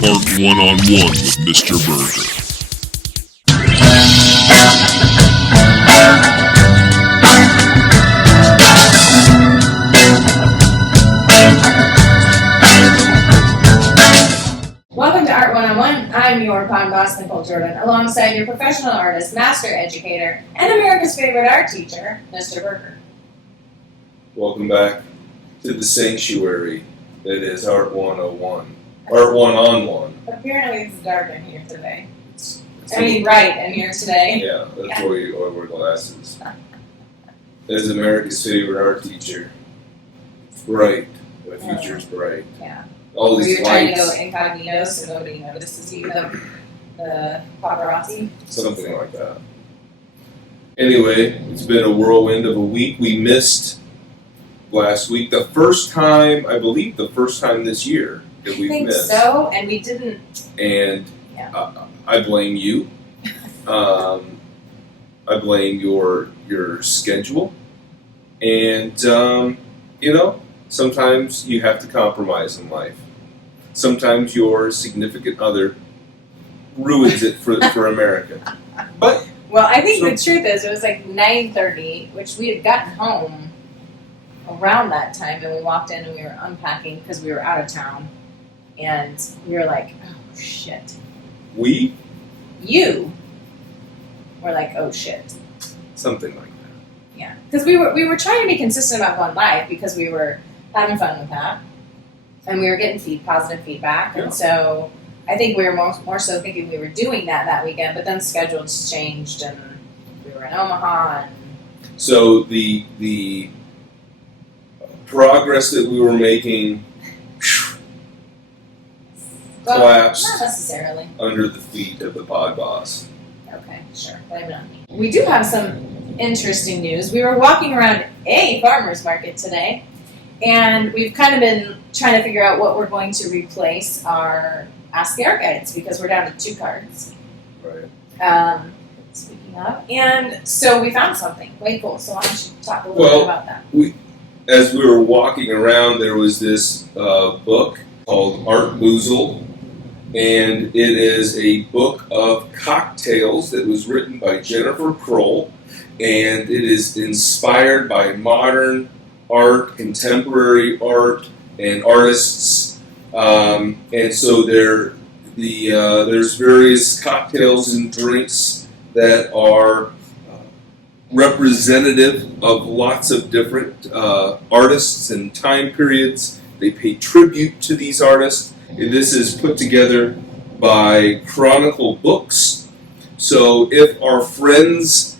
Part One-on-One with Mr. Burgher. Welcome to Art One-on-One. I'm your pod boss, Nicole Jordan, alongside your professional artist, master educator, and America's favorite art teacher, Mr. Burgher. Welcome back to the sanctuary that is Art 101. Art One-on-One. Apparently it's dark in here today. Bright in here today. Yeah, that's why we wear glasses. As America's favorite art teacher, bright. My future's bright. Yeah. All Were these you trying to lights. go incognito so nobody notices you, the paparazzi? Something like that. Anyway, it's been a whirlwind of a week. We missed last week. I believe the first time this year that we've missed. I think so, and we didn't. And I blame you. I blame your schedule. And, sometimes you have to compromise in life. Sometimes your significant other ruins it for America. But Well, I think the truth is it was like 9:30, which we had gotten home around that time, and we walked in and we were unpacking because we were out of town, and we were like, oh shit. You were like, oh shit. Something like that. Yeah, because we were trying to be consistent about One Life because we were having fun with that, and we were getting positive feedback, and so I think we were more so thinking we were doing that weekend, but then schedules changed, and we were in Omaha. And so the progress that we were making collapsed not necessarily under the feet of the pod boss. Okay, sure. Blame it on me. We do have some interesting news. We were walking around a farmer's market today, and we've kind of been trying to figure out what we're going to replace our Ask the Art Guides, because we're down to 2 cards. Right. Speaking of. And so we found something quite cool. So why don't you talk a little bit about that? As we were walking around, there was this book called Art Boozel. And it is a book of cocktails that was written by Jennifer Kroll, and it is inspired by modern art, contemporary art, and artists. And so there's various cocktails and drinks that are representative of lots of different artists and time periods. They pay tribute to these artists. This is put together by Chronicle Books. So if our friends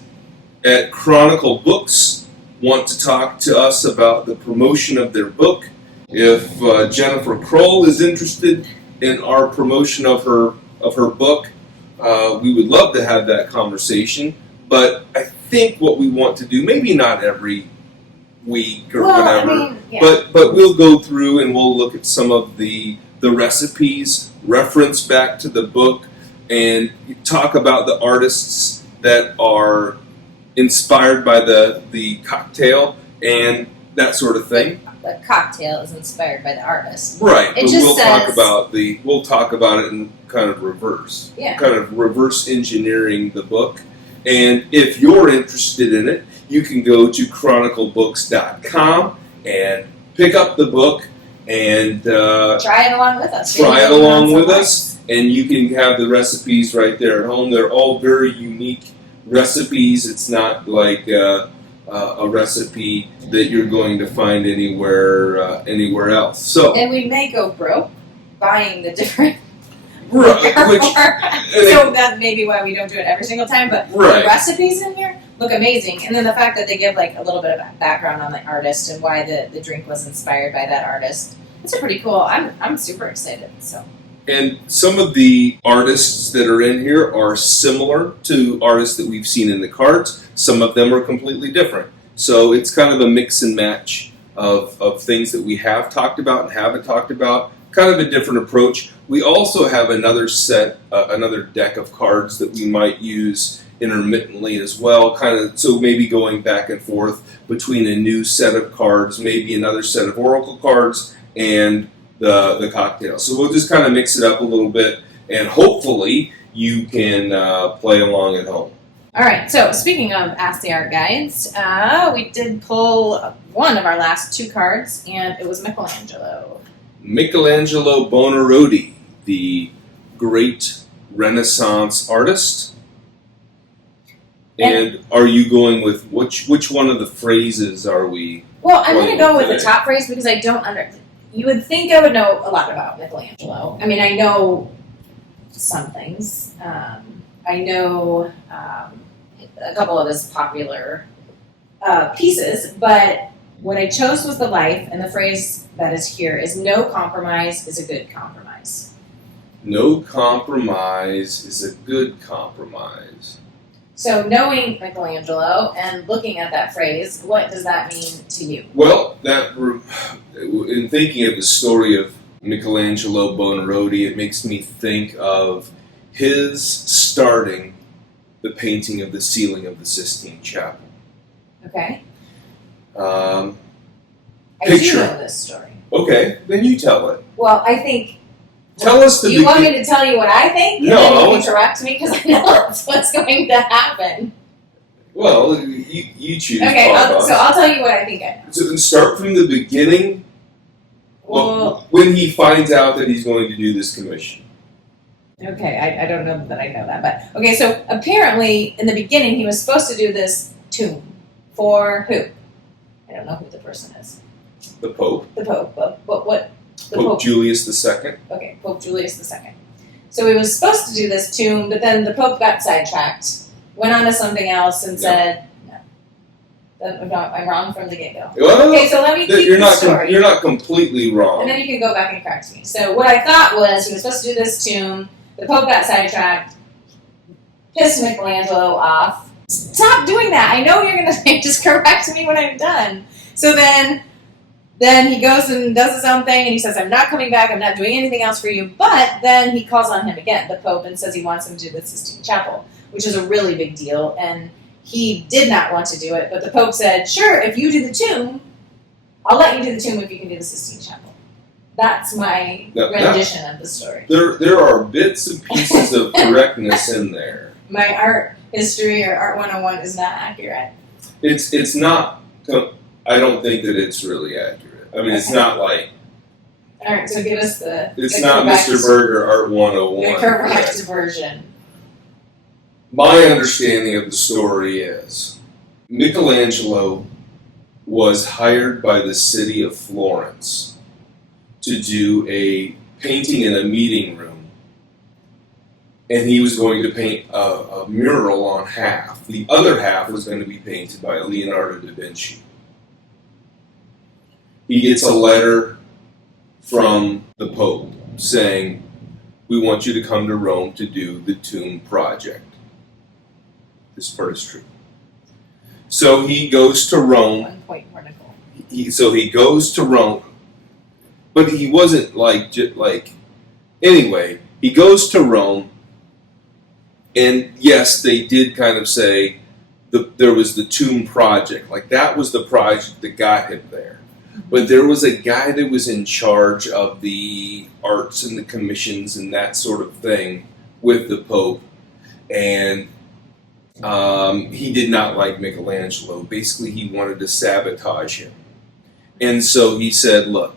at Chronicle Books want to talk to us about the promotion of their book, if Jennifer Kroll is interested in our promotion of her book, we would love to have that conversation. But I think what we want to do, maybe not every week or whatever, but we'll go through and we'll look at some of the recipes, reference back to the book, and talk about the artists that are inspired by the cocktail and that sort of thing. The cocktail is inspired by the artist. Right, but we'll talk about it in kind of reverse. Yeah. Kind of reverse engineering the book. And if you're interested in it, you can go to chroniclebooks.com and pick up the book and try it along with us. And you can have the recipes right there at home. They're all very unique recipes. It's not like a recipe that you're going to find anywhere else. So, and we may go broke buying the different. So that may be why we don't do it every single time. But the recipes in here look amazing, and then the fact that they give like a little bit of background on the artist and why the drink was inspired by that artist. It's pretty cool. I'm super excited. So. And some of the artists that are in here are similar to artists that we've seen in the cards. Some of them are completely different. So it's kind of a mix and match of things that we have talked about and haven't talked about. Kind of a different approach. We also have another deck of cards that we might use intermittently as well. So maybe going back and forth between a new set of cards, maybe another set of oracle cards, and the cocktail. So we'll just kind of mix it up a little bit, and hopefully you can play along at home. All right, so speaking of Ask the Art Guides, we did pull one of our last 2 cards, and it was Michelangelo. Michelangelo Buonarroti, the great Renaissance artist. And are you going with which one of the phrases are we? Well, I'm going to go with the today? top phrase because I don't You would think I would know a lot about Michelangelo. I mean, I know some things. I know a couple of his popular pieces, but what I chose was the life, and the phrase that is here is "No compromise is a good compromise." No compromise is a good compromise. So knowing Michelangelo and looking at that phrase, what does that mean to you? Well, in thinking of the story of Michelangelo Buonarroti, it makes me think of his starting the painting of the ceiling of the Sistine Chapel. Okay. Picture. I do know this story. Okay, then you tell it. Well, I think. Tell us the You want me to tell you what I think? No. And then you interrupt me because I know that's what's going to happen. Well, you choose. Okay, so I'll tell you what I think I know. So start from the beginning. Well, when he finds out that he's going to do this commission. okay, I don't know that I know that, but okay. So apparently, in the beginning, he was supposed to do this tomb for who? I don't know who the person is. The Pope. The Pope, but what? The Pope Julius II. Okay, Pope Julius II. So he was supposed to do this tomb, but then the Pope got sidetracked, went on to something else, and said, "No, I'm wrong from the get-go." Well, Okay, so let me keep the story. You're not completely wrong. And then you can go back and correct me. So what I thought was he was supposed to do this tomb. The Pope got sidetracked, pissed Michelangelo off. Stop doing that! I know you're going to say, just correct me when I'm done. So then he goes and does his own thing, and he says, "I'm not coming back. I'm not doing anything else for you." But then he calls on him again, the Pope, and says he wants him to do the Sistine Chapel, which is a really big deal. And he did not want to do it, but the Pope said, "Sure, if you do the tomb, I'll let you do the tomb if you can do the Sistine Chapel." That's my rendition of the story. There are bits and pieces of correctness in there. My art history or Art 101 is not accurate. It's not. I don't think that it's really accurate. I mean, it's not like. All right, so give us the. It's not Mr. Burgher Art 101. The correct version. My understanding of the story is Michelangelo was hired by the city of Florence to do a painting in a meeting room, and he was going to paint a mural on half. The other half was going to be painted by Leonardo da Vinci. He gets a letter from the Pope saying, "We want you to come to Rome to do the tomb project." This part is true. So he goes to Rome. 1 point vertical. He goes to Rome, but he wasn't anyway. He goes to Rome, and yes, they did kind of say there was the tomb project. Like that was the project that got him there. But there was a guy that was in charge of the arts and the commissions and that sort of thing with the Pope, and he did not like Michelangelo. Basically, he wanted to sabotage him. And so he said, "Look,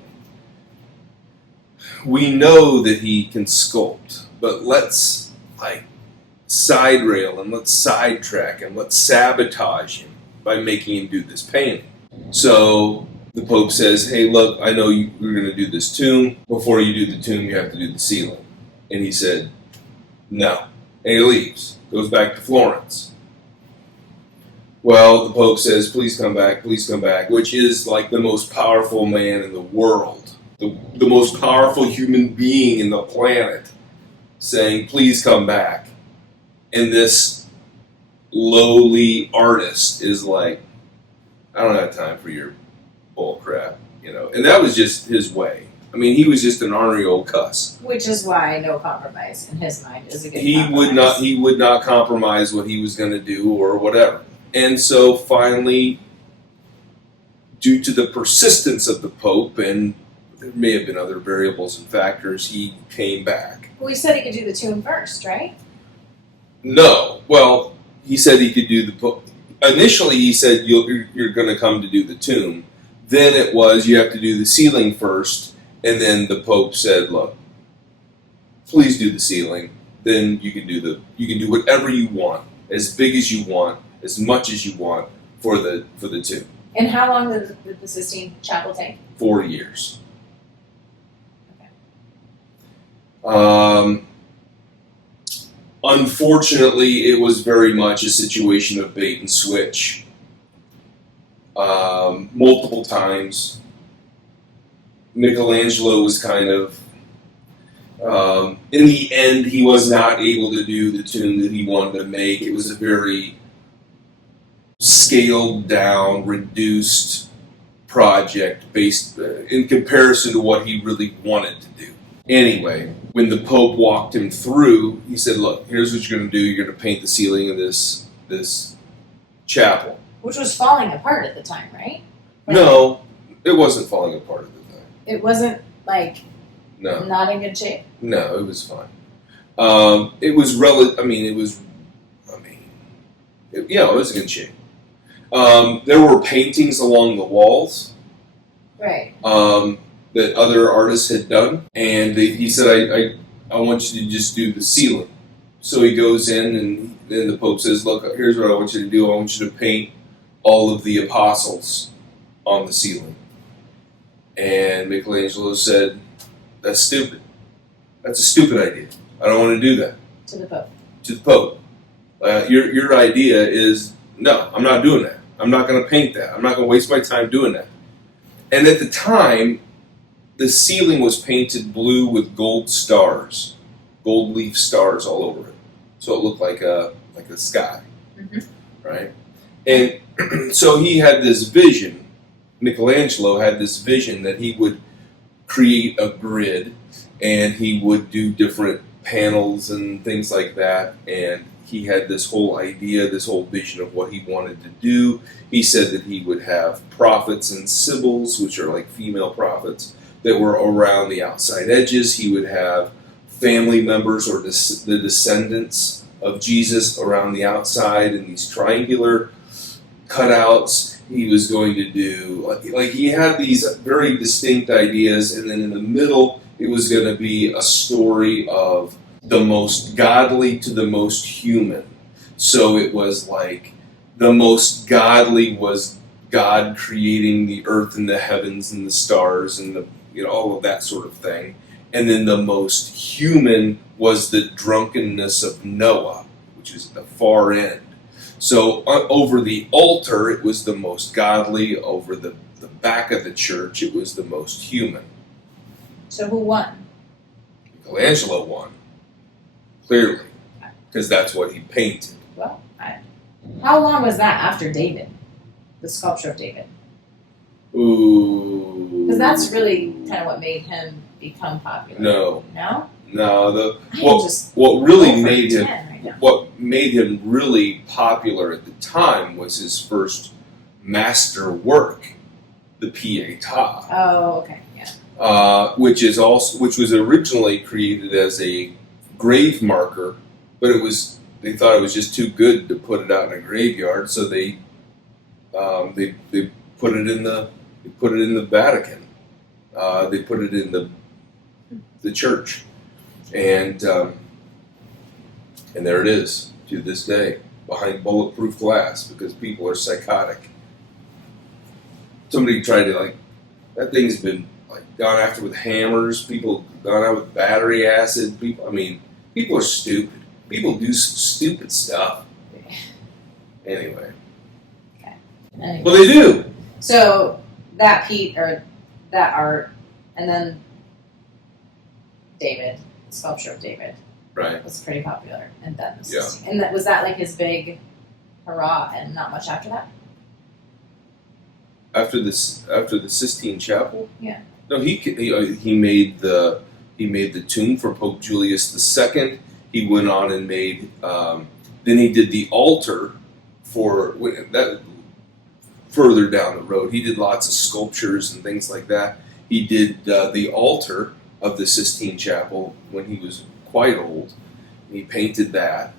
we know that he can sculpt, but let's side rail and let's sidetrack and let's sabotage him by making him do this painting." So the Pope says, "Hey, look, I know you're going to do this tomb. Before you do the tomb, you have to do the ceiling." And he said, "No." And he leaves, goes back to Florence. Well, the Pope says, please come back, which is like the most powerful man in the world, the most powerful human being in the planet, saying, "Please come back." And this lowly artist is like, "I don't have time for your bull crap," and that was just his way. I mean, he was just an ornery old cuss. Which is why no compromise in his mind is a good compromise. He would not compromise what he was going to do or whatever. And so finally, due to the persistence of the Pope and there may have been other variables and factors. He came back. Well, he said he could do the tomb first, right? No. Well, he said he could do the... Initially, he said you're going to come to do the tomb. Then it was you have to do the ceiling first, and then the Pope said, "Look, please do the ceiling. Then you can do whatever you want, as big as you want, as much as you want for the tomb." And how long did the Sistine Chapel take? 4 years. Okay. Unfortunately, it was very much a situation of bait and switch. Multiple times. Michelangelo was kind of, in the end, he was not able to do the tomb that he wanted to make. It was a very scaled down, reduced project based in comparison to what he really wanted to do. Anyway, when the Pope walked him through, he said, "Look, here's what you're going to do. You're going to paint the ceiling of this chapel." Which was falling apart at the time, right? No, it wasn't falling apart at the time. It wasn't like No, not in good shape. no, it was fine. It was it was in good shape. There were paintings along the walls. Right. That other artists had done, and he said, I want you to just do the ceiling." So he goes in, and then the Pope says, "Look, here's what I want you to do. I want you to paint all of the apostles on the ceiling." And Michelangelo said, "That's stupid. That's a stupid idea. I don't want to do that." To the Pope. To the Pope. Your idea is, no, I'm not doing that. I'm not going to paint that. I'm not going to waste my time doing that. And at the time, the ceiling was painted blue with gold stars, gold leaf stars all over it. So it looked like a sky, right? And so he had this vision, Michelangelo had this vision that he would create a grid and he would do different panels and things like that. And he had this whole idea, this whole vision of what he wanted to do. He said that he would have prophets and sibyls, which are like female prophets, that were around the outside edges. He would have family members or the descendants of Jesus around the outside in these triangular cutouts. He was going to do, like he had these very distinct ideas, and then in the middle, it was going to be a story of the most godly to the most human. So it was like the most godly was God creating the earth and the heavens and the stars and all of that sort of thing. And then the most human was the drunkenness of Noah, which is at the far end. So over the altar, it was the most godly. Over the back of the church, it was the most human. So who won? Michelangelo won. Clearly. Because that's what he painted. Well, how long was that after David? The sculpture of David? Ooh. Because that's really kind of what made him become popular. No. No? No. What made him really popular at the time was his first master work, the Pietà. Oh, okay, yeah. Which was originally created as a grave marker, but they thought it was just too good to put it out in a graveyard, so they put it in the Vatican. They put it in the church, and there it is to this day behind bulletproof glass because people are psychotic. Somebody tried to that thing's been gone after with hammers. People gone out with battery acid. People are stupid. People do stupid stuff. Anyway. Okay. Anyway. Well, they do. So that art, and then David, sculpture of David, right, was pretty popular, and then yeah. And was that like his big hurrah, and not much after that? After the Sistine Chapel? Yeah. No, he made the tomb for Pope Julius II. He went on and made. Then he did the altar for that. Further down the road, he did lots of sculptures and things like that. He did the altar of the Sistine Chapel when he was quite old. He painted that.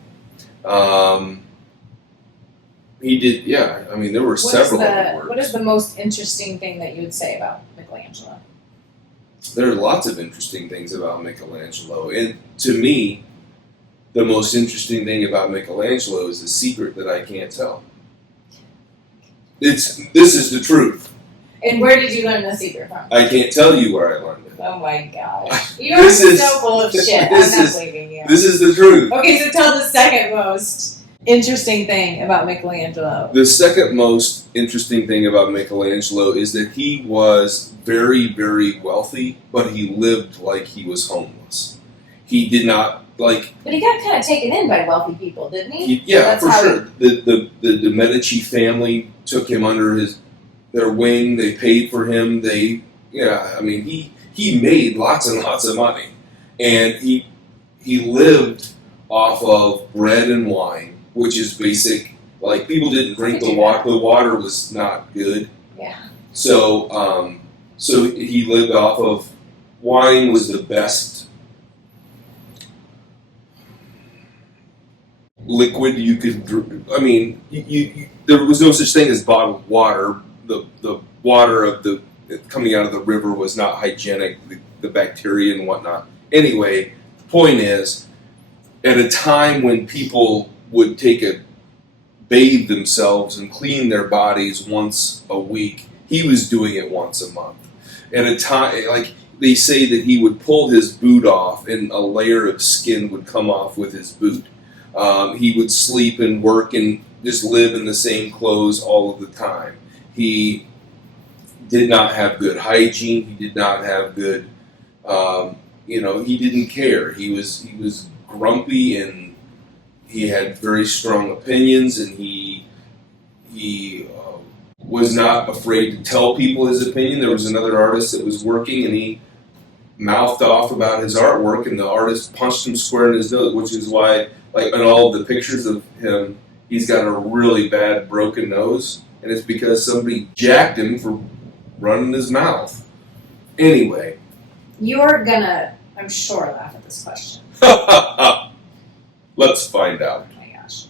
He did, yeah. I mean, there were several other works. What is the most interesting thing that you would say about Michelangelo? There are lots of interesting things about Michelangelo. And to me, the most interesting thing about Michelangelo is a secret that I can't tell. This is the truth. And where did you learn the secret from? I can't tell you where I learned it. Oh my gosh. You are so full of shit. I'm not believing you. This is the truth. Okay, so tell the second most interesting thing about Michelangelo. The second most interesting thing about Michelangelo is that he was very, very wealthy, but he lived like he was homeless. He did not, like... But he got kind of taken in by wealthy people, didn't he? Yeah, for sure. The Medici family took him under their wing. They paid for him. He made lots and lots of money. And he lived off of bread and wine, which is basic. Like, people didn't drink the water. The water was not good. Yeah. So he lived off of wine was the best liquid you could drink. I mean, there was no such thing as bottled water. The water coming out of the river was not hygienic, the bacteria and whatnot. Anyway, the point is, at a time when people would bathe themselves and clean their bodies once a week, he was doing it once a month. At a time, like, they say that he would pull his boot off and a layer of skin would come off with his boot. He would sleep and work and just live in the same clothes all of the time. He did not have good hygiene. He did not have good, he didn't care. He was grumpy and he had very strong opinions, and he was not afraid to tell people his opinion. There was another artist that was working, and he mouthed off about his artwork, and the artist punched him square in his nose, which is why, like, in all of the pictures of him, he's got a really bad broken nose, and it's because somebody jacked him for running his mouth. Anyway. You're gonna, I'm sure, laugh at this question. Let's find out. Oh my gosh.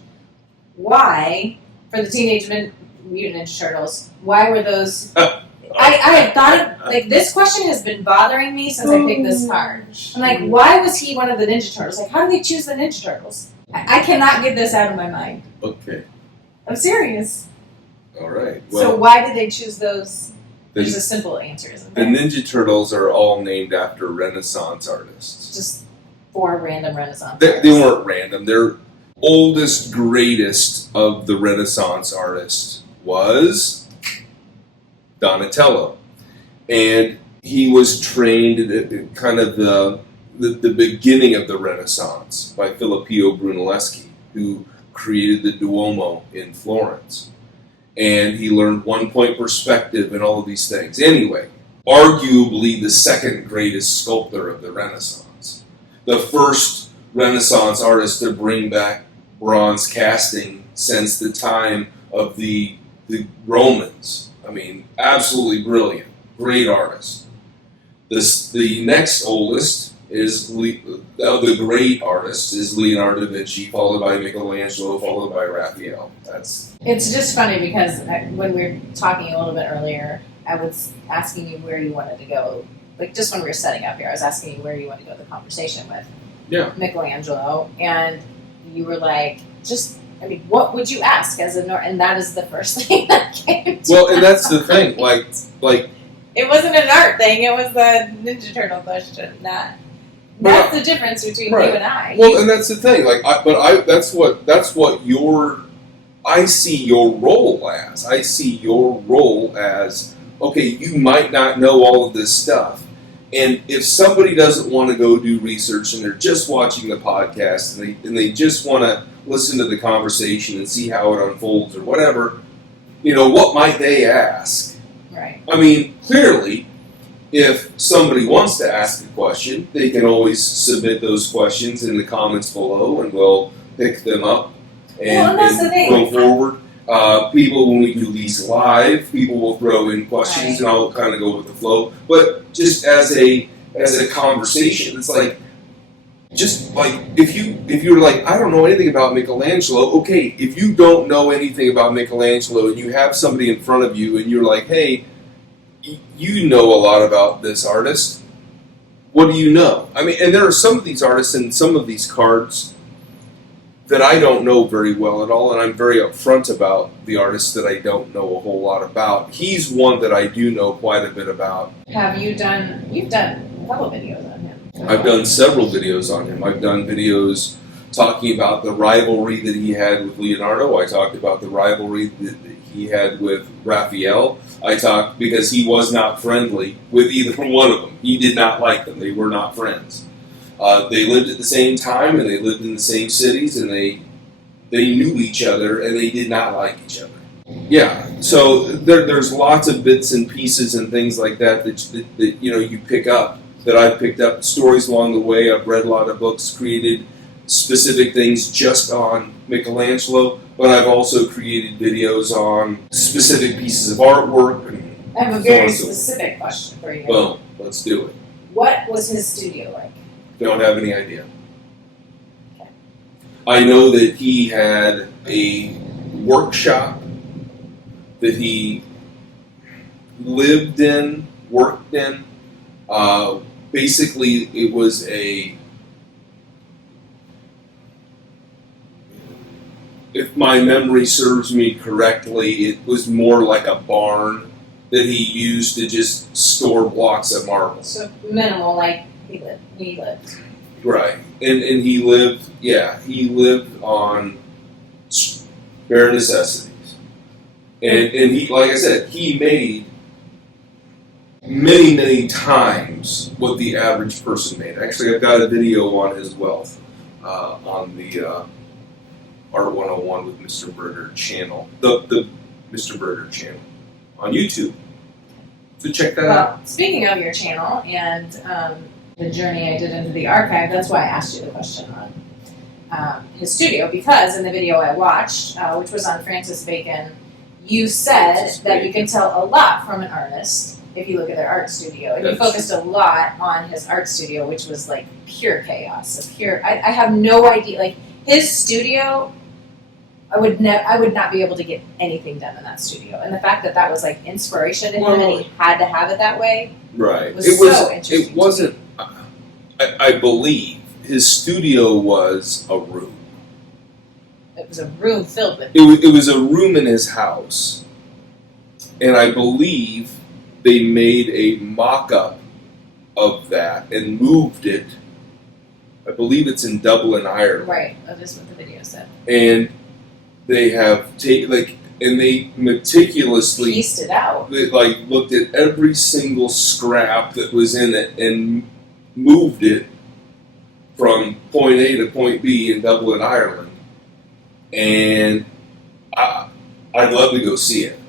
Why, for the Teenage Mutant Ninja Turtles, why were those... I have thought of, like, this question has been bothering me since I picked this card. I'm like, why was he one of the Ninja Turtles? Like, how did they choose the Ninja Turtles? I cannot get this out of my mind. Okay. I'm serious. All right. Well, so why did they choose those? There's a simple answer, isn't there? The Ninja Turtles are all named after Renaissance artists. Just 4 random Renaissance They artists. weren't random. Their oldest, greatest of the Renaissance artists was Donatello. And he was trained at kind of the beginning of the Renaissance by Filippo Brunelleschi, who created the Duomo in Florence. And he learned one-point perspective and all of these things. Anyway, arguably the second greatest sculptor of the Renaissance. The first Renaissance artist to bring back bronze casting since the time of the Romans. I mean, absolutely brilliant. Great artist. The next oldest is the great artist is Leonardo da Vinci, followed by Michelangelo, followed by Raphael. It's just funny because when we were talking a little bit earlier, I was asking you where you wanted to go. Like, just when we were setting up here, I was asking you where you wanted to go the conversation with Michelangelo, and you were like, what would you ask and that is the first thing that came to Well, and that's the thing, like it wasn't an art thing, it was the Ninja Turtle question, that's the difference between you and I. Well, and that's the thing, that's what I see your role as. I see your role as, okay, you might not know all of this stuff. And if somebody doesn't want to go do research and they're just watching the podcast and they just want to listen to the conversation and see how it unfolds or whatever, what might they ask? Right. I mean, clearly, if somebody wants to ask a question, they can always submit those questions in the comments below and we'll pick them up and that's the thing. go forward. People, when we do these live, people will throw in questions, and I'll kind of go with the flow. But just as a conversation, it's like, just like if you're like, I don't know anything about Michelangelo. Okay, if you don't know anything about Michelangelo and you have somebody in front of you and you're like, hey, you know a lot about this artist. What do you know? I mean, and there are some of these artists and some of these cards that I don't know very well at all, and I'm very upfront about the artists that I don't know a whole lot about. He's one that I do know quite a bit about. You've done a couple videos on him. I've done several videos on him. I've done videos talking about the rivalry that he had with Leonardo. I talked about the rivalry that he had with Raphael. I talked because he was not friendly with either one of them. He did not like them. They were not friends. They lived at the same time, and they lived in the same cities, and they knew each other, and they did not like each other. Yeah, so there's lots of bits and pieces and things like that you pick up, that I've picked up, stories along the way. I've read a lot of books, created specific things just on Michelangelo, but I've also created videos on specific pieces of artwork. And I have a very specific question for you. Well, let's do it. What was his studio like? Don't have any idea. Okay. I know that he had a workshop that he lived in, worked in. Basically, it was if my memory serves me correctly, it was more like a barn that he used to just store blocks of marble. So minimal, like he lived. Right. And he lived on bare necessities. And he, like I said, he made many, many times what the average person made. Actually, I've got a video on his wealth on the Art 101 with Mr. Burgher channel, the Mr. Burgher channel on YouTube. So check that out. Speaking of your channel and the journey I did into the archive, that's why I asked you the question on his studio, because in the video I watched, which was on Francis Bacon, you said that you can tell a lot from an artist if you look at their art studio, and you focused a lot on his art studio, which was like pure chaos. I have no idea. Like his studio, I would not be able to get anything done in that studio. And the fact that was like inspiration to him, and he had to have it that way, right? Was so interesting. It wasn't. I believe his studio was a room. It was a room filled with. It was a room in his house, and I believe they made a mock-up of that and moved it. I believe it's in Dublin, Ireland. Right, that is what the video said. And they have and they meticulously pieced it out. They looked at every single scrap that was in it and moved it from point A to point B in Dublin, Ireland. And I'd love to go see it.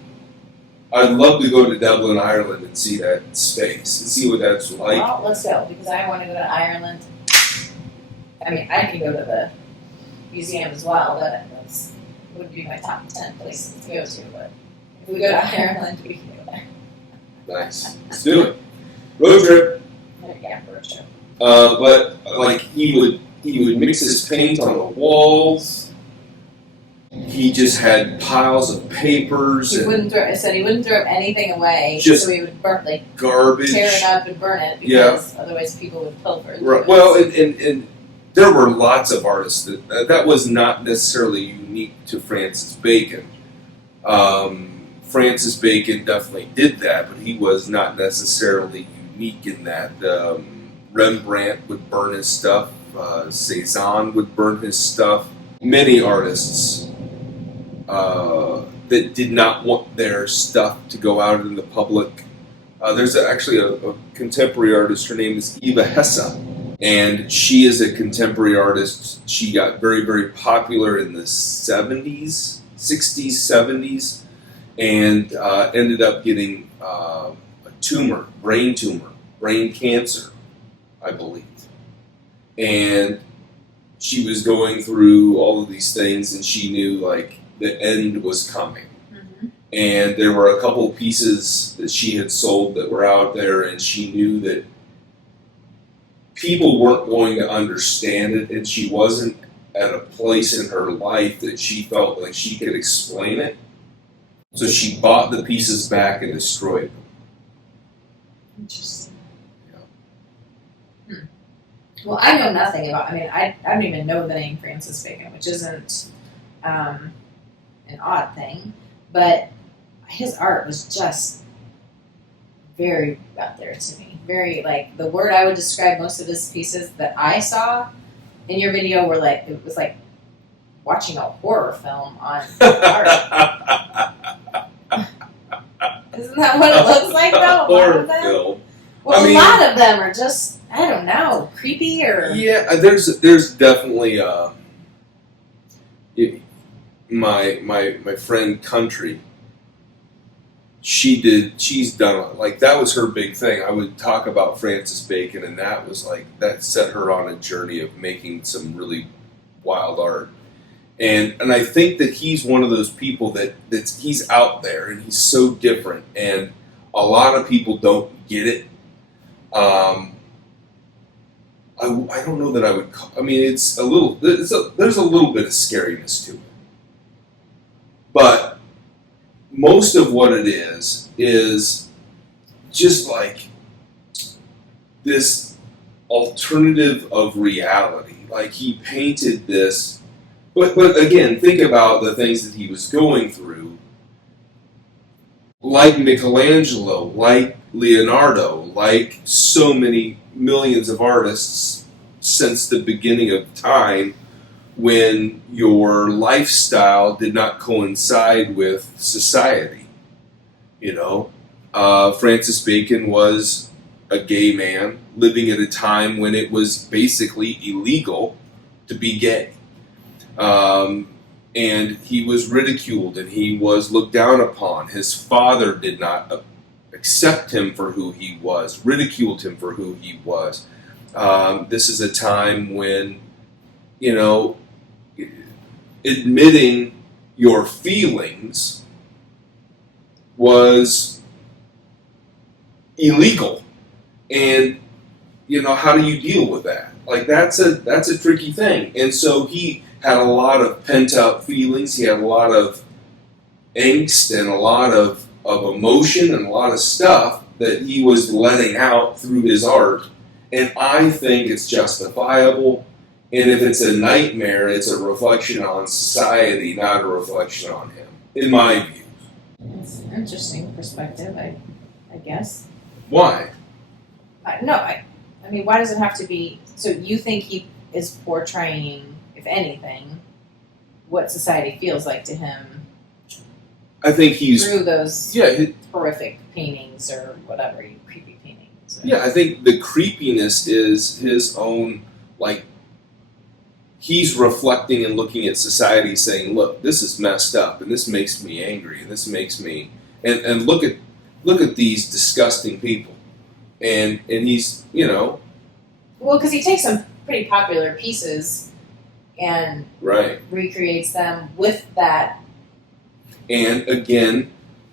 I'd love to go to Dublin, Ireland and see that space and see what that's like. Well, let's go, because I want to go to Ireland. I mean, I can go to the museum as well, but that would be my top 10 places to go to. But if we go to Ireland, we can go there. Nice. Let's do it. Road trip. Yeah, road trip. But he would mix his paint on the walls. He just had piles of papers. He wouldn't throw anything away, just so he would burn, garbage, tear it up and burn it, because otherwise people would pilfer. Right. Well, and there were lots of artists that was not necessarily unique to Francis Bacon. Francis Bacon definitely did that, but he was not necessarily unique in that. Rembrandt would burn his stuff. Cézanne would burn his stuff. Many artists that did not want their stuff to go out in the public. There's actually a contemporary artist. Her name is Eva Hesse, and she is a contemporary artist. She got very, very popular in the 70s, 60s, 70s, and ended up getting a brain tumor, brain cancer, I believe. And she was going through all of these things, and she knew, the end was coming. Mm-hmm. And there were a couple pieces that she had sold that were out there, and she knew that people weren't going to understand it, and she wasn't at a place in her life that she felt like she could explain it. So she bought the pieces back and destroyed them. Interesting. Well, I know nothing about. I mean, I don't even know the name Francis Bacon, which isn't an odd thing, but his art was just very out there to me. Very, like, the word I would describe most of his pieces that I saw in your video were like, it was like watching a horror film on art. Isn't that what it looks like, though? Horror film. Well, I mean, a lot of them are just, I don't know, creepy or... Yeah, there's definitely my friend Country. She's done, like, that was her big thing. I would talk about Francis Bacon, and that was like, that set her on a journey of making some really wild art. And I think that he's one of those people that's he's out there, and he's so different, and a lot of people don't get it. I don't know that I would call, I mean, there's a little bit of scariness to it. But most of what it is just like this alternative of reality. Like, he painted this, but again, think about the things that he was going through. Like Michelangelo, like Leonardo, like so many millions of artists since the beginning of time, when your lifestyle did not coincide with society. You know, Francis Bacon was a gay man living at a time when it was basically illegal to be gay. And he was ridiculed, and he was looked down upon. His father did not accept him for who he was, ridiculed him for who he was. This is a time when, you know, admitting your feelings was illegal. And, you know, how do you deal with that? Like, that's a tricky thing. And so he had a lot of pent-up feelings. He had a lot of angst and a lot of emotion and a lot of stuff that he was letting out through his art. And I think it's justifiable. And if it's a nightmare, it's a reflection on society, not a reflection on him, in my view. It's an interesting perspective, I guess. Why? I mean, why does it have to be... So you think he is portraying, if anything, what society feels like to him? I think he's... Through those horrific paintings or whatever, creepy paintings. Or, I think the creepiness is his own, like... He's reflecting and looking at society saying, look, this is messed up, and this makes me angry, and this makes me... And look at these disgusting people. And he's, you know... Well, because he takes some pretty popular pieces and recreates them with that. And again,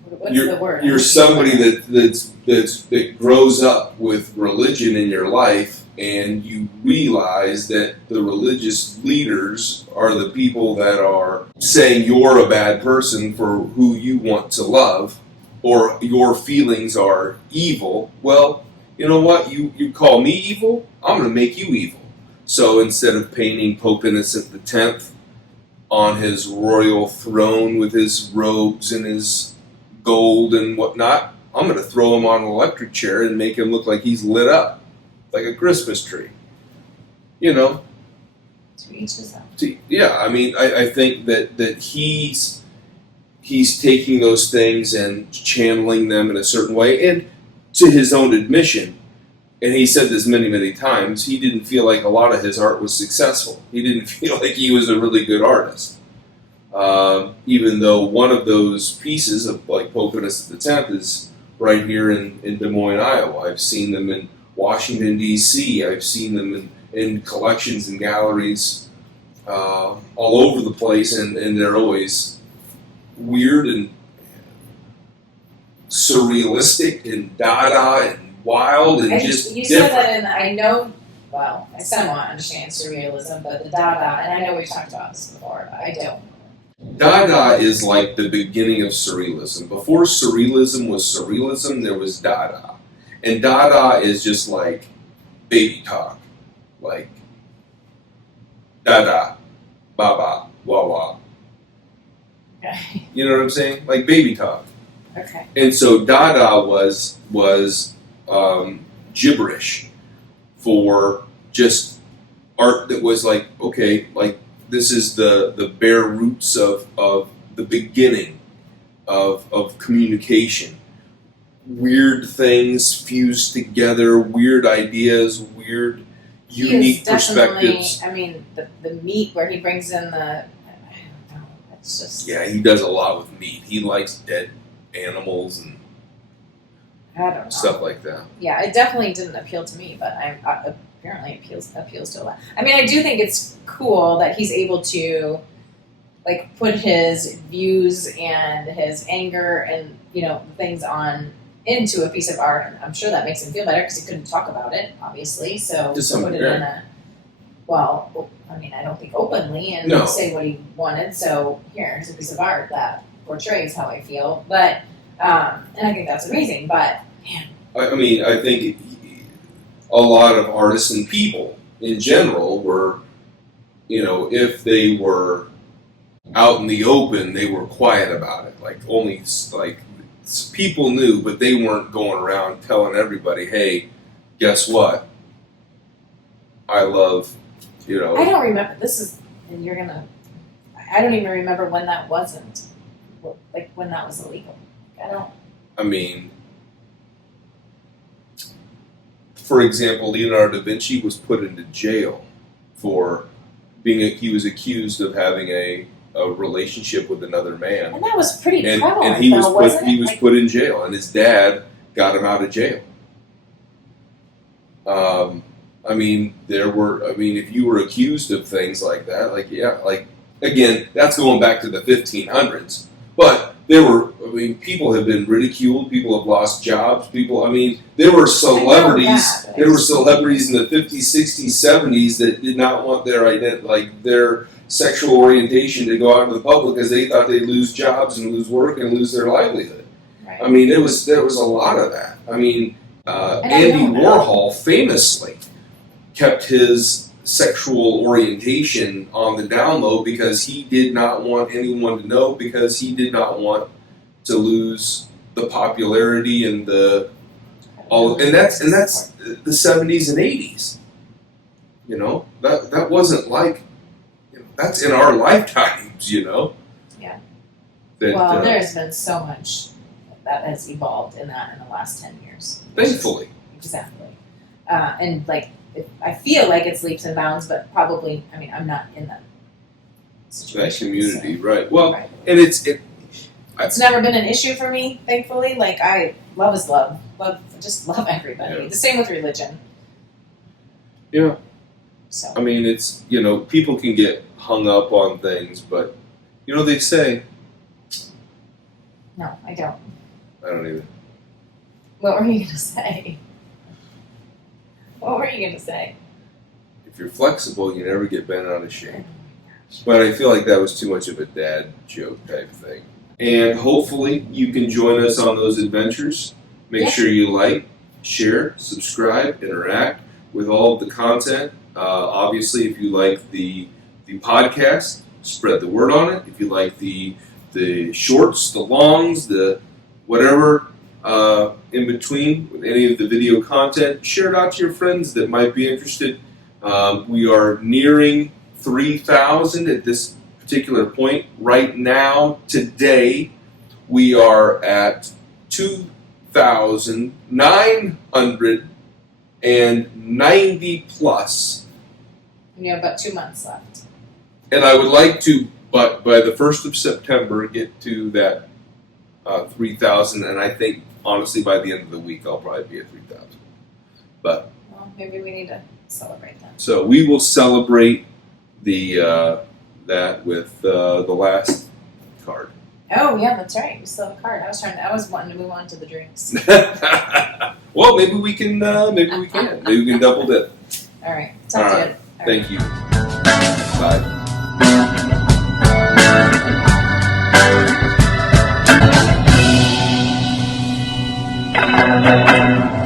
what's the word? You're somebody that grows up with religion in your life, and you realize that the religious leaders are the people that are saying you're a bad person for who you want to love, or your feelings are evil. Well, you know what? You call me evil, I'm going to make you evil. So instead of painting Pope Innocent X on his royal throne with his robes and his gold and whatnot, I'm going to throw him on an electric chair and make him look like he's lit up, like a Christmas tree. You know? To each his own. Yeah, I mean, I think that he's taking those things and channeling them in a certain way, and to his own admission, and he said this many, many times, he didn't feel like a lot of his art was successful. He didn't feel like he was a really good artist. Even though one of those pieces of, like, Pope Innocent X is right here in Des Moines, Iowa. I've seen them in Washington, D.C. I've seen them in collections and galleries all over the place, and they're always weird and surrealistic and Dada and wild and just you different. said that, and I know. Well, I somewhat understand surrealism, but the Dada, and I know we've talked about this before, but I don't. Dada is like the beginning of surrealism. Before surrealism was surrealism, there was Dada. And Dada is just like baby talk. Like Dada, Baba, Wawa. Okay. You know what I'm saying? Like baby talk. Okay. And so Dada was gibberish for just art that was like, okay, like this is the bare roots of the beginning of communication. Weird things fused together, weird ideas, weird, unique perspectives. I mean, the meat where he brings in the, I don't know, it's just. Yeah, he does a lot with meat. He likes dead animals and I don't know. stuff like that. Yeah, it definitely didn't appeal to me, but apparently appeals to a lot. I mean, I do think it's cool that he's able to, like, put his views and his anger and, you know, things into a piece of art, and I'm sure that makes him feel better because he couldn't talk about it, obviously. So To some put it degree. in a, well, I mean, I don't think openly and No. say what he wanted. So here's a piece of art that portrays how I feel, but and I think that's amazing. But man, I mean, I think a lot of artists and people in general were, you know, if they were out in the open, they were quiet about it. Like only like people knew, but they weren't going around telling everybody, "Hey, guess what? I love, you know." I don't remember. And you're gonna. I don't even remember when that wasn't, like when that was illegal. I don't. I mean, for example, Leonardo da Vinci was put into jail for he was accused of having a relationship with another man. And that was pretty And prevalent, he was though, put wasn't he it? was Like, put in jail, and his dad got him out of jail. I mean, if you were accused of things like that, like again, that's going back to the 1500s. But people have been ridiculed. People have lost jobs. There were celebrities. that, There were celebrities in the 50s, 60s, 70s that did not want their sexual orientation to go out to the public because they thought they'd lose jobs and lose work and lose their livelihood. right. I mean, there was a lot of that. I mean, Andy Warhol famously kept his sexual orientation on the down low because he did not want anyone to know, because he did not want to lose the popularity and that's the 70s and 80s. You know, that wasn't like, you know, that's in our lifetimes, you know. Yeah. That, there's been so much that has evolved in the last 10 years. thankfully. Exactly. And like, I feel like it's leaps and bounds, but probably, I mean, I'm not in that situation. That community, so- right? Well, Right. and It's never been an issue for me, thankfully. Like, love is love. Just love everybody. Yeah. The same with religion. Yeah. So. I mean, it's, you know, people can get hung up on things, but, you know, they say, No, I don't. I don't even. What were you going to say? What were you going to say? If you're flexible, you never get bent out of shape. But I feel like that was too much of a dad joke type thing. And hopefully you can join us on those adventures. Make Yeah. sure you like, share, subscribe, interact with all of the content. Obviously, if you like the podcast, spread the word on it. If you like the shorts, the longs, the whatever in between with any of the video content, share it out to your friends that might be interested. We are nearing 3,000 at this particular point. Right now, today, we are at 2,990 plus. We have about 2 months left. And I would like to, but by the 1st of September, get to that 3,000. And I think, honestly, by the end of the week, I'll probably be at 3,000. But Well, maybe we need to celebrate that. so we will celebrate that with the last card. Oh yeah, that's right. We still have a card. I was wanting to move on to the drinks. Well, maybe we can. Maybe we can double dip. All right. Sounds good. All Thank you. Bye. right.